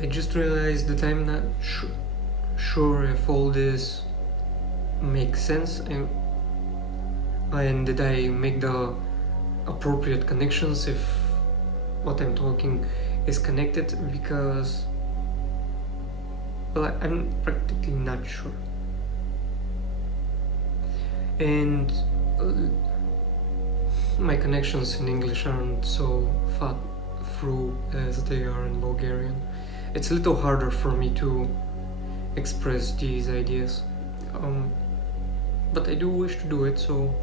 I just realized that I'm not sure if all this makes sense and did I make the appropriate connections if what I'm talking is connected, because well, I'm practically not sure. And my connections in English aren't so through as they are in Bulgarian. It's a little harder for me to express these ideas, but I do wish to do it, so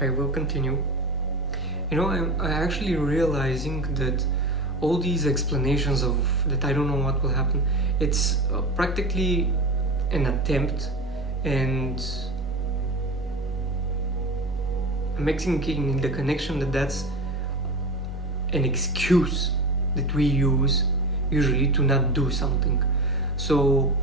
I will continue. I'm actually realizing that all these explanations of that I don't know what will happen, it's practically an attempt, and I'm making the connection that that's an excuse that we use usually to not do something. So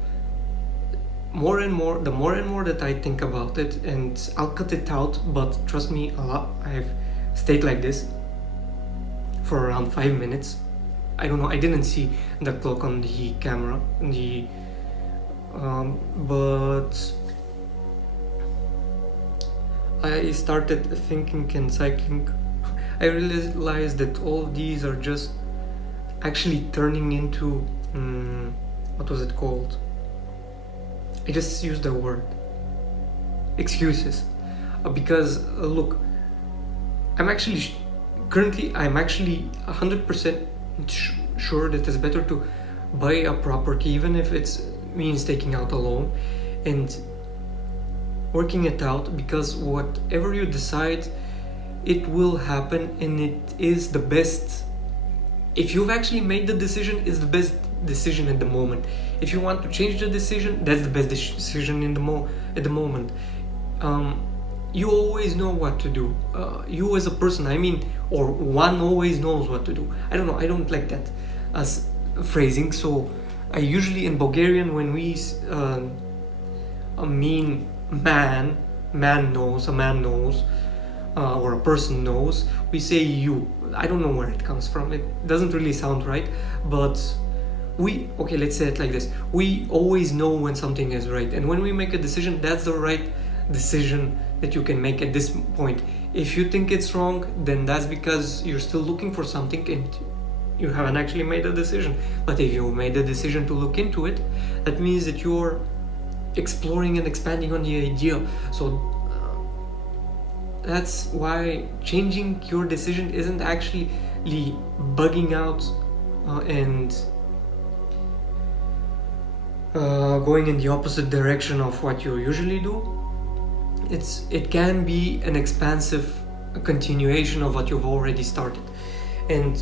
the more and more that I think about it, and I'll cut it out, but trust me, a lot. I've stayed like this for around 5 minutes. I don't know, I didn't see the clock on the camera, but I started thinking and cycling. I realized that all of these are just actually turning into what was it called? I just used the word excuses, because look, I'm actually currently 100% sure that it's better to buy a property, even if it means taking out a loan and working it out, because whatever you decide, it will happen, and it is the best. If you've actually made the decision, it's the best decision at the moment. If you want to change the decision, that's the best decision at the moment. You always know what to do. You as a person, or one always knows what to do. I don't know, I don't like that as phrasing. So I usually in Bulgarian, when we man knows, or a person knows, we say you. I don't know where it comes from. It doesn't really sound right, but let's say it like this. We always know when something is right, and when we make a decision, that's the right decision that you can make at this point. If you think it's wrong, then that's because you're still looking for something and you haven't actually made a decision. But if you made a decision to look into it, that means that you're exploring and expanding on the idea. So that's why changing your decision isn't actually bugging out and going in the opposite direction of what you usually do. It can be an expansive continuation of what you've already started. And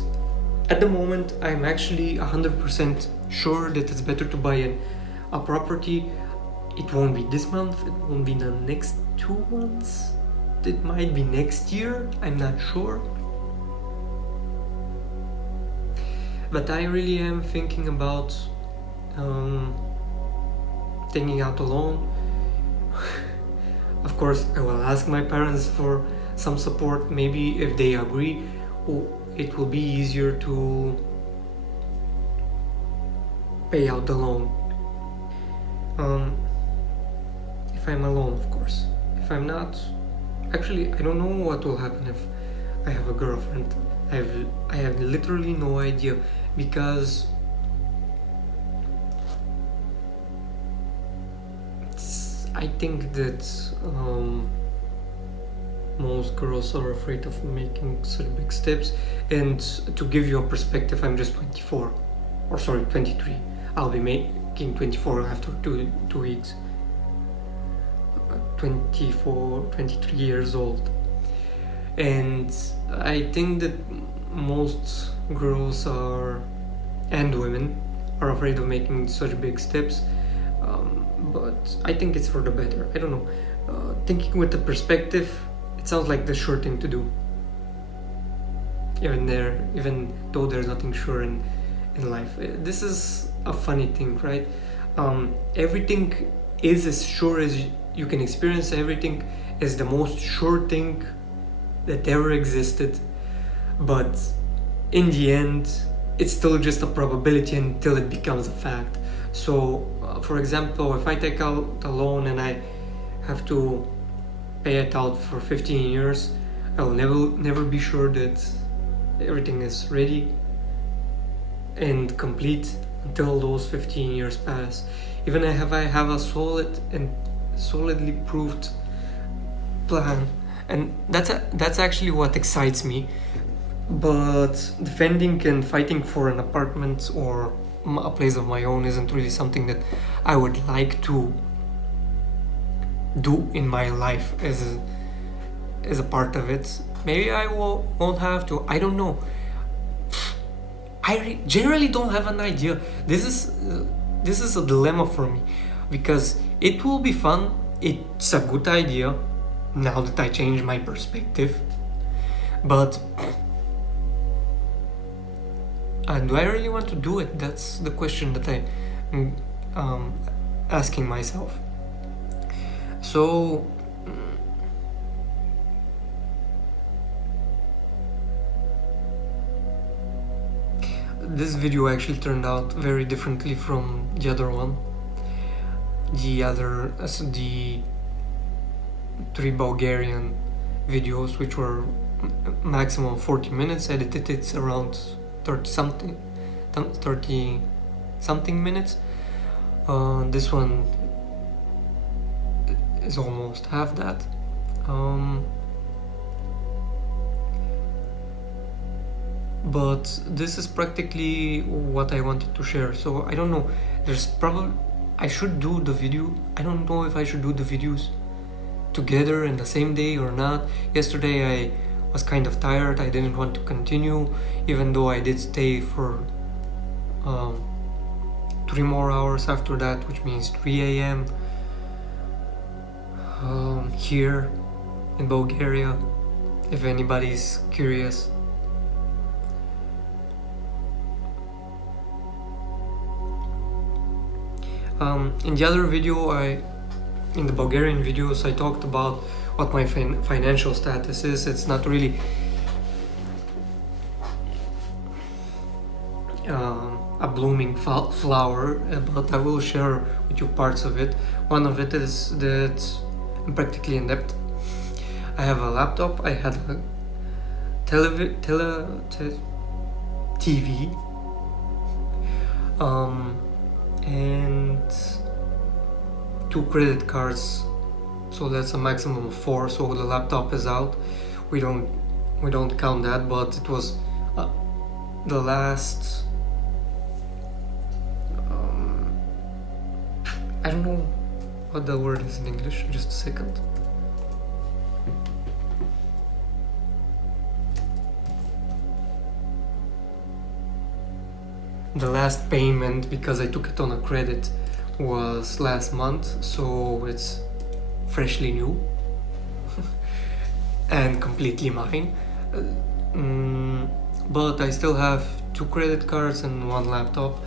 at the moment, I'm actually 100% sure that it's better to buy a property. It won't be this month, it won't be the next 2 months, it might be next year, I'm not sure. But I really am thinking about taking out a loan. Of course, I will ask my parents for some support. Maybe if they agree, it will be easier to pay out the loan. If I'm alone, of course. If I'm not, actually, I don't know what will happen if I have a girlfriend. I have literally no idea, because I think that most girls are afraid of making such big steps. And to give you a perspective, I'm just 23. I'll be making 24 after two weeks. 23 years old. And I think that most girls and women are afraid of making such big steps. But I think it's for the better. I don't know. Thinking with the perspective, it sounds like the sure thing to do. Even though there's nothing sure in life. This is a funny thing, right? Everything is as sure as you can experience. Everything is the most sure thing that ever existed. But in the end, it's still just a probability until it becomes a fact. So for example, if I take out a loan and I have to pay it out for 15 years, I will never be sure that everything is ready and complete until those 15 years pass. Even if I have a solid and solidly proved plan, and that's actually what excites me. But defending and fighting for an apartment or a place of my own isn't really something that I would like to do in my life as a part of it. Maybe I won't have to. I don't know. I generally don't have an idea. This is a dilemma for me, because it will be fun. It's a good idea now that I changed my perspective. But do I really want to do it? That's the question that I'm asking myself. So this video actually turned out very differently from the other one. The 3 Bulgarian videos, which were maximum 40 minutes, edited it's around 30 something minutes. This one is almost half that. But this is practically what I wanted to share. So I don't know, there's probably, I should do the video. I don't know if I should do the videos together in the same day or not. Yesterday I was kind of tired. I didn't want to continue, even though I did stay for 3 more hours after that, which means 3 a.m. Here in Bulgaria, if anybody's curious. In the other video, in the Bulgarian videos, I talked about what my financial status is. It's not really a blooming flower, but I will share with you parts of it. One of it is that I'm practically in debt. I have a laptop, I had a TV, and 2 credit cards, so that's a maximum of 4. So the laptop is out. We don't count that, but it was the last I don't know what the word is in English. Just a second. The last payment, because I took it on a credit, was last month, so it's freshly new and completely mine. But I still have 2 credit cards and 1 laptop.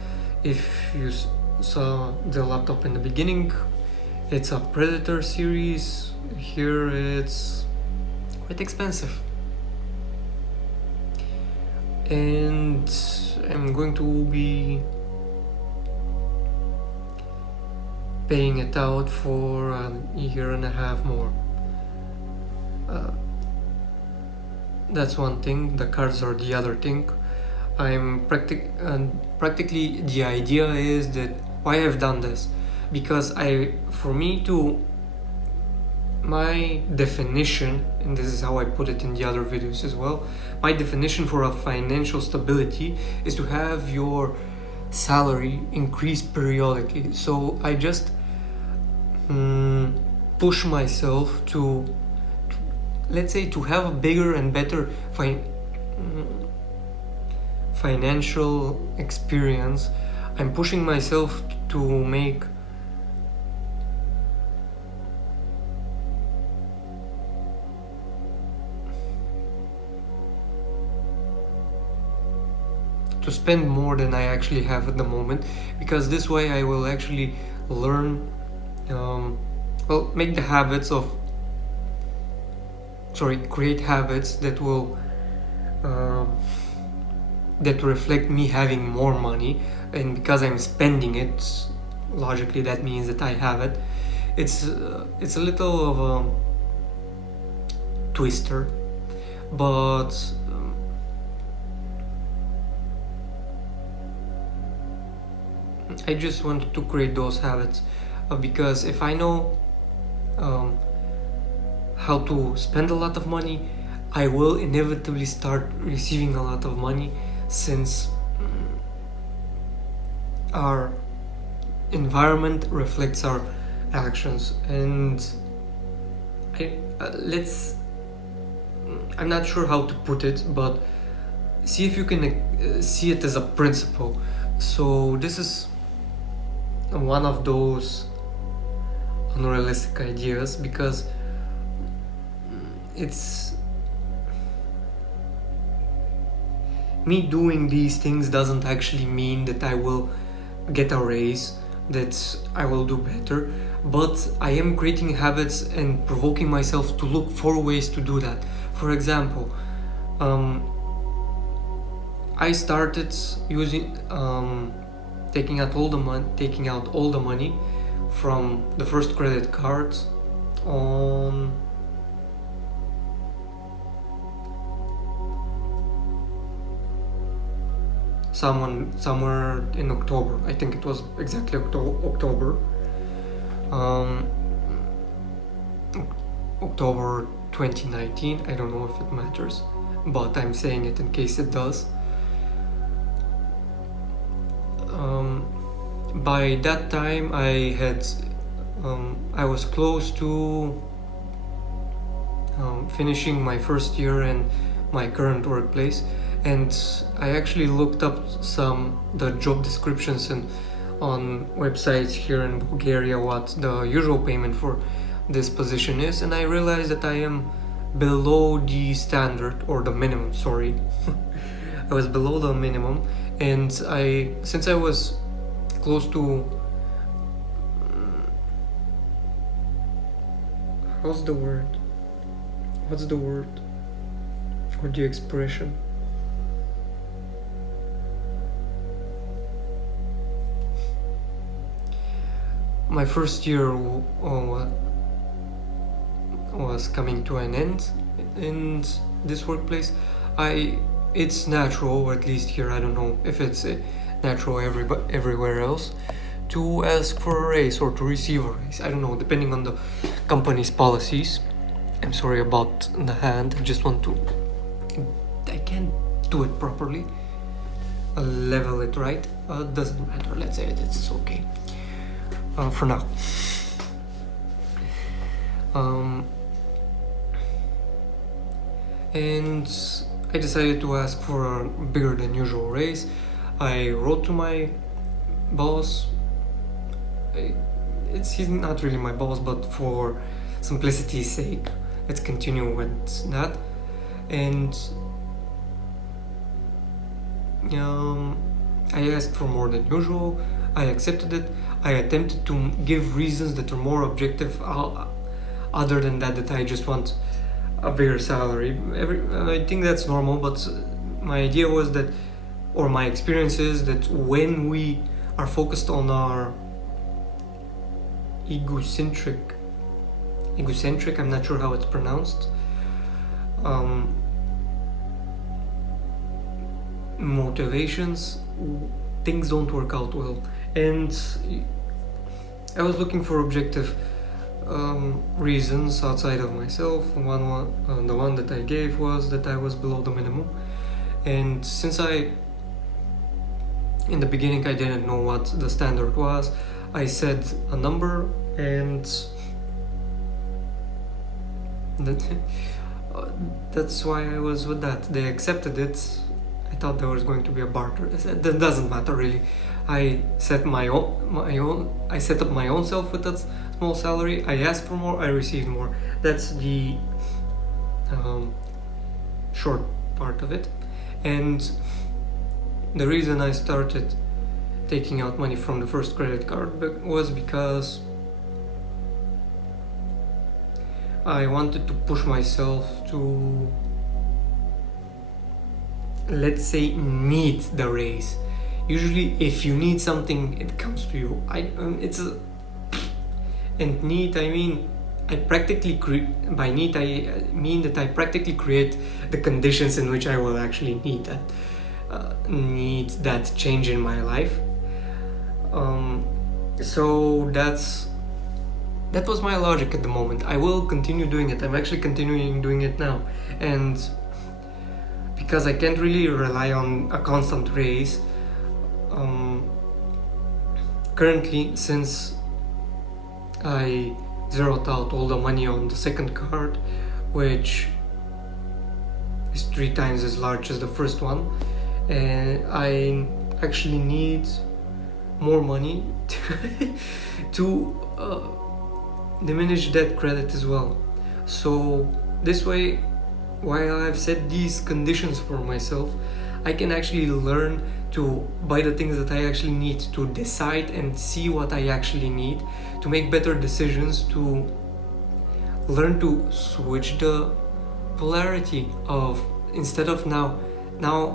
If you saw the laptop in the beginning, it's a Predator series. Here it's quite expensive, and I'm going to be paying it out for a year and a half more. That's one thing. The cards are the other thing. Practically the idea is that why I've done this, because my definition, and this is how I put it in the other videos as well, my definition for a financial stability is to have your salary increase periodically. So I just push myself to, let's say, to have a bigger and better financial experience. I'm pushing myself to make to spend more than I actually have at the moment, because this way I will actually learn, make the habits of, create habits that will that reflect me having more money, and because I'm spending it, logically that means that I have it. It's a little of a twister, but I just wanted to create those habits because if I know how to spend a lot of money, I will inevitably start receiving a lot of money, since our environment reflects our actions. And I'm not sure how to put it, but see if you can see it as a principle. So this is one of those unrealistic ideas, because it's me doing these things doesn't actually mean that I will get a raise, that I will do better, but I am creating habits and provoking myself to look for ways to do that. For example, I started using taking out all the money from the first credit card on somewhere in October. I think it was exactly October. October 2019. I don't know if it matters, but I'm saying it in case it does. By that time, I was close to finishing my first year in my current workplace, and I actually looked up the job descriptions on websites here in Bulgaria what the usual payment for this position is, and I realized that I am below the standard, or the minimum, sorry. I was below the minimum, and since I was close to what's the word or the expression, my first year was coming to an end in this workplace. It's natural, or at least here, I don't know if it's natural everywhere else, to ask for a raise or to receive a raise. I don't know, depending on the company's policies. I'm sorry about the hand. I just want to. I can't do it properly. Level it right. Doesn't matter. Let's say it's okay. For now. And I decided to ask for a bigger than usual raise. I wrote to my boss. He's not really my boss, but for simplicity's sake, let's continue with that. And I asked for more than usual. I accepted it. I attempted to give reasons that are more objective, other than that I just want a bigger salary. I think that's normal, but my idea was that, or my experience is that when we are focused on our egocentric, I'm not sure how it's pronounced, motivations, things don't work out well. And I was looking for objective reasons outside of myself. The one that I gave was that I was below the minimum, and since in the beginning I didn't know what the standard was, I said a number, and that's why I was with that. They accepted it. I thought there was going to be a barter. I said, that doesn't matter really. I set I set up my own self with that small salary. I asked for more, I received more. That's the short part of it. And the reason I started taking out money from the first credit card was because I wanted to push myself to let's say, need the raise. Usually, if you need something, it comes to you. And need, I mean, by need I mean that I practically create the conditions in which I will actually need that change in my life. So that was my logic at the moment. I will continue doing it. I'm actually continuing doing it now, and because I can't really rely on a constant raise. Currently, since I zeroed out all the money on the second card, which is 3 times as large as the first one, and I actually need more money to diminish that credit as well. So this way, while I've set these conditions for myself, I can actually learn to buy the things that I actually need, to decide and see what I actually need, to make better decisions, to learn to switch the polarity of, instead of now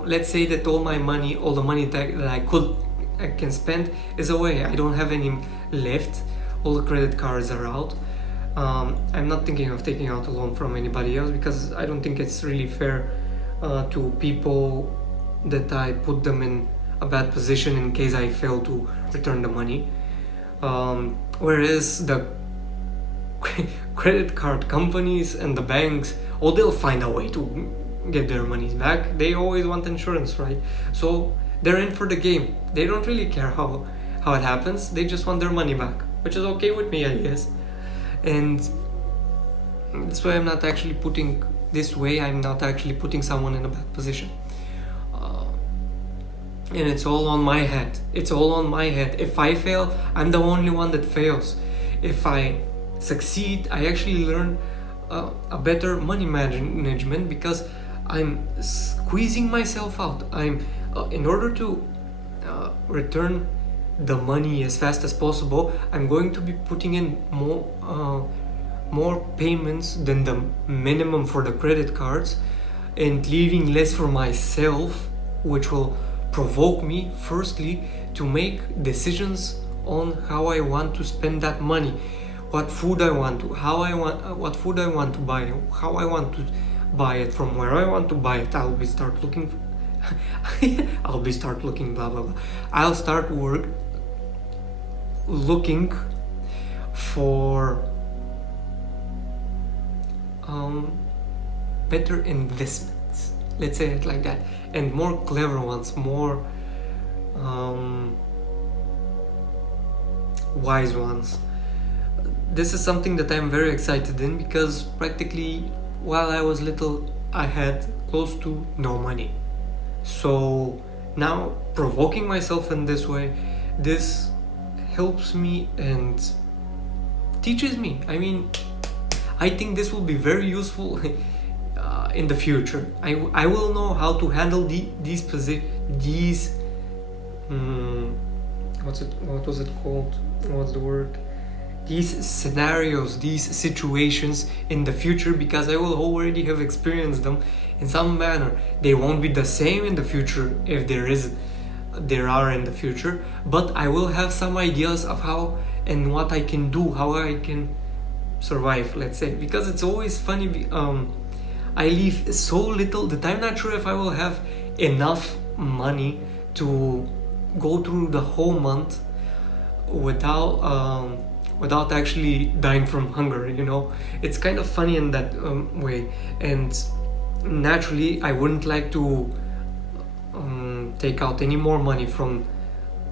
let's say that all the money that I can spend is away. I don't have any left. All the credit cards are out. I'm not thinking of taking out a loan from anybody else, because I don't think it's really fair to people that I put them in a bad position in case I fail to return the money. Whereas the credit card companies and the banks, they'll find a way to get their monies back. They always want insurance, right? So they're in for the game. They don't really care how it happens. They just want their money back, which is okay with me, I guess. And that's why I'm not actually putting someone in a bad position. And it's all on my head. If I fail, I'm the only one that fails. If I succeed, I actually learn a better money management, because I'm squeezing myself out. In order to return the money as fast as possible, I'm going to be putting in more payments than the minimum for the credit cards, and leaving less for myself, which will provoke me, firstly, to make decisions on how I want to spend that money, what food I want to, what food I want to buy, how I want to buy it, from where I want to buy it. I'll start looking, blah blah blah. I'll start looking for better investments, let's say it like that, and more clever ones, more wise ones. This is something that I'm very excited in, because practically while I was little, I had close to no money. So now, provoking myself in this way, this helps me and teaches me. I mean, I think this will be very useful in the future. I will know how to handle these these scenarios, these situations in the future, because I will already have experienced them in some manner. They won't be the same in the future, if there are in the future, but I will have some ideas of how and what I can do, how I can survive, let's say, because it's always funny. I leave so little that I'm not sure if I will have enough money to go through the whole month without actually dying from hunger. It's kind of funny in that way, and naturally I wouldn't like to take out any more money from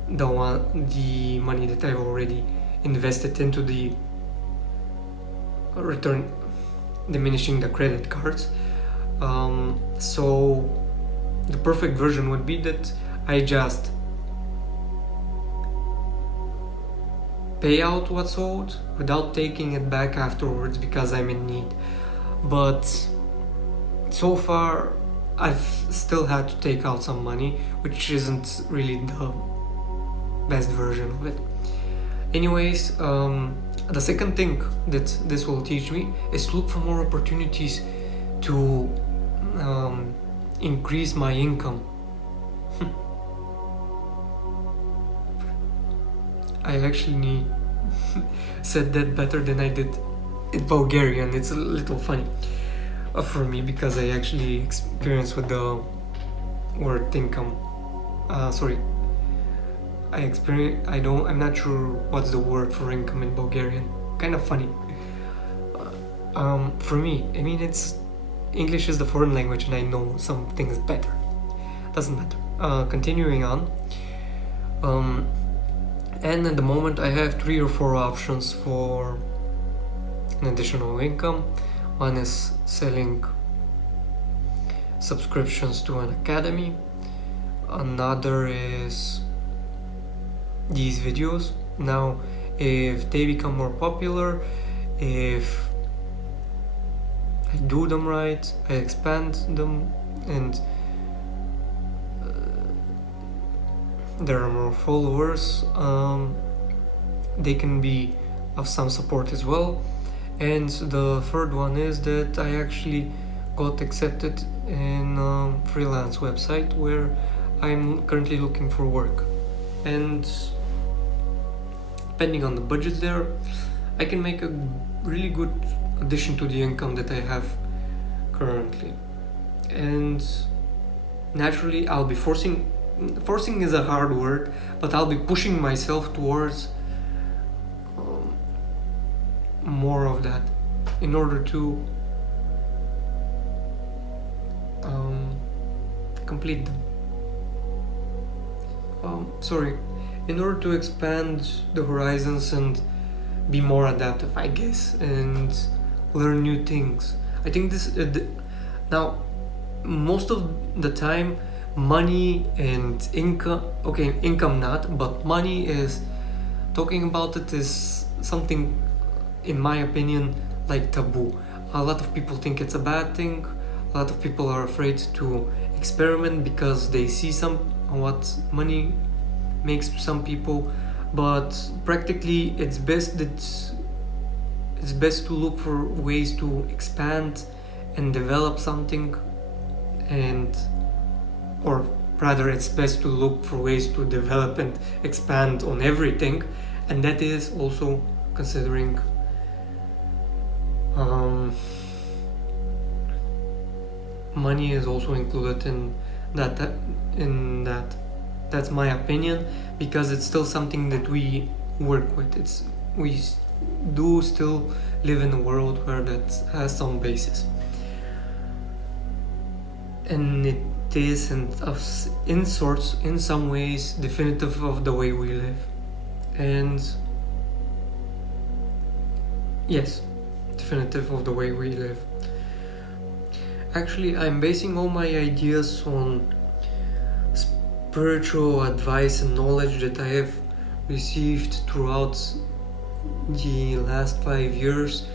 the money that I've already invested into the return, diminishing the credit cards. So the perfect version would be that I just pay out what's owed without taking it back afterwards because I'm in need. But so far I've still had to take out some money, which isn't really the best version of it. Anyways, the second thing that this will teach me is to look for more opportunities to increase my income. I actually said that better than I did in Bulgarian. It's a little funny for me because I actually experienced with the word income. I'm not sure what's the word for income in Bulgarian. Kind of funny. For me, I mean, English is the foreign language and I know some things better. Doesn't matter. Continuing on. And at the moment I have 3 or 4 options for an additional income. One is selling subscriptions to an academy. Another is these videos. Now, if they become more popular, if I do them right, I expand them, and there are more followers, they can be of some support as well. And the third one is that I actually got accepted in a freelance website where I'm currently looking for work, and depending on the budget there, I can make a really good addition to the income that I have currently. And naturally I'll be forcing is a hard word, but I'll be pushing myself towards more of that in order to complete them. In order to expand the horizons and be more adaptive, I guess, and learn new things. I think this now most of the time money and income not, but money is, talking about it is something, in my opinion, like taboo. A lot of people think it's a bad thing. A lot of people are afraid to experiment because they see what money makes some people, but practically it's best to look for ways to expand and develop something, or rather it's best to look for ways to develop and expand on everything, and that is also considering money is also included in that. That's my opinion, because it's still something that we work with. We do still live in a world where that has some basis, and it is in some ways definitive of the way we live. And yes, definitive of the way we live. Actually, I'm basing all my ideas on spiritual advice and knowledge that I have received throughout the last 5 years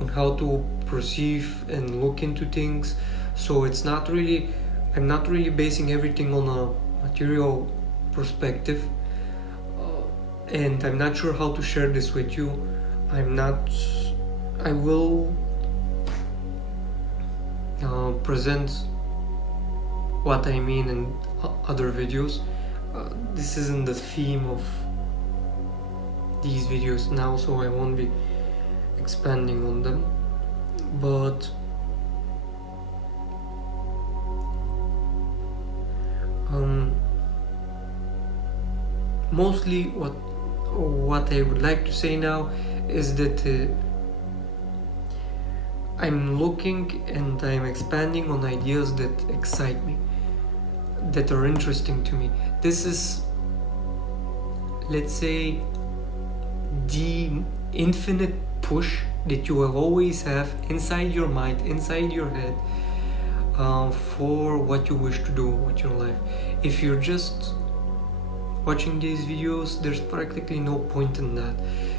on how to perceive and look into things. So I'm not really basing everything on a material perspective, and I'm not sure how to share this with you. I will present what I mean in other videos. This isn't the theme of these videos now, so I won't be expanding on them, but mostly what I would like to say now is that I'm looking and I'm expanding on ideas that excite me, that are interesting to me. This is, let's say, the infinite push that you will always have inside your mind, inside your head, for what you wish to do with your life. If you're just watching these videos, there's practically no point in that.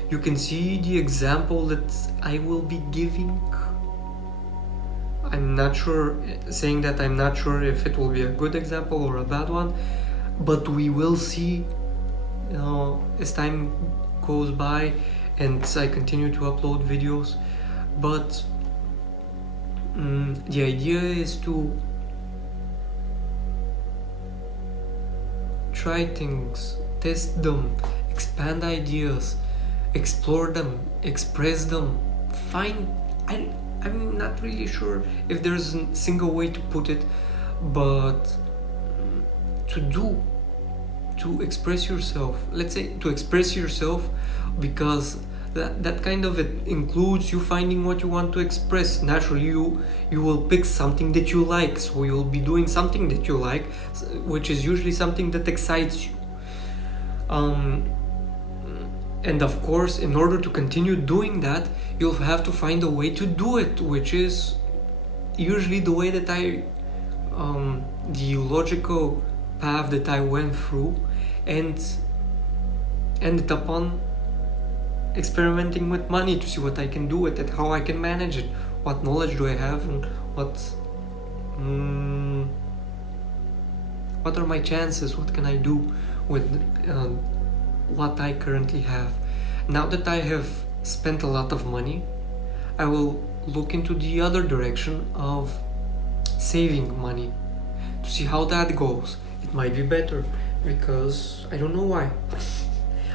You can see the example that I will be giving. I'm not sure if it will be a good example or a bad one, but we will see as time goes by and I continue to upload videos. But the idea is to try things, test them, expand ideas, explore them, express them, find. I'm not really sure if there's a single way to put it, but to express yourself. Let's say to express yourself, because that kind of it includes you finding what you want to express. Naturally, you will pick something that you like, so you'll be doing something that you like, which is usually something that excites you. And of course, in order to continue doing that, you'll have to find a way to do it, which is usually the way that the logical path that I went through, and ended up on experimenting with money to see what I can do with it, how I can manage it, what knowledge do I have, and what are my chances, what can I do with what I currently have. Now that I have spent a lot of money, I will look into the other direction of saving money to see how that goes. It might be better, because I don't know why.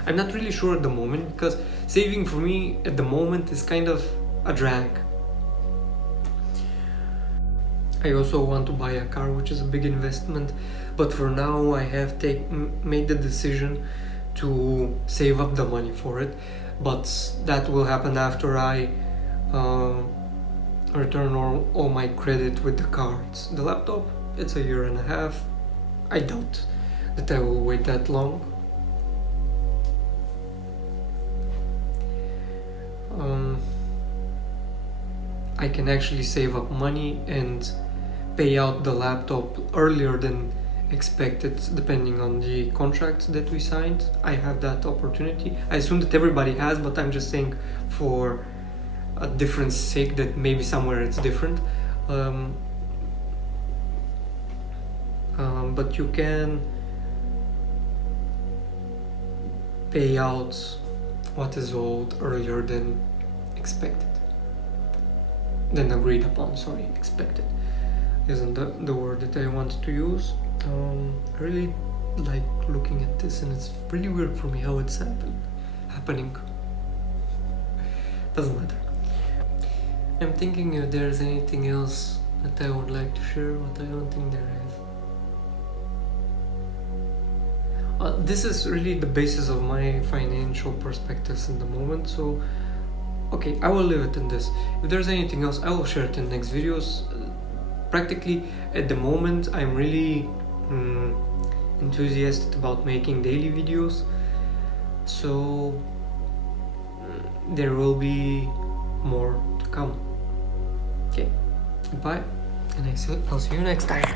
I'm not really sure at the moment, because saving for me at the moment is kind of a drag. I also want to buy a car, which is a big investment, but for now I have made the decision to save up the money for it, but that will happen after I return all my credit with the cards. The laptop, it's a year and a half. I doubt that I will wait that long. I can actually save up money and pay out the laptop earlier than expected, depending on the contract that we signed. I have that opportunity. I assume that everybody has, but I'm just saying for a difference sake that maybe somewhere it's different. But you can pay out what is owed earlier than expected. Then agreed upon, expected isn't the word that I wanted to use. I really like looking at this, and it's really weird for me how it's happening. Doesn't matter. I'm thinking if there's anything else that I would like to share, but I don't think there is. This is really the basis of my financial perspectives in the moment, so okay, I will leave it in this. If there's anything else, I will share it in next videos. Practically at the moment I'm really enthusiastic about making daily videos, so there will be more to come. Okay, goodbye, and I'll see you next time.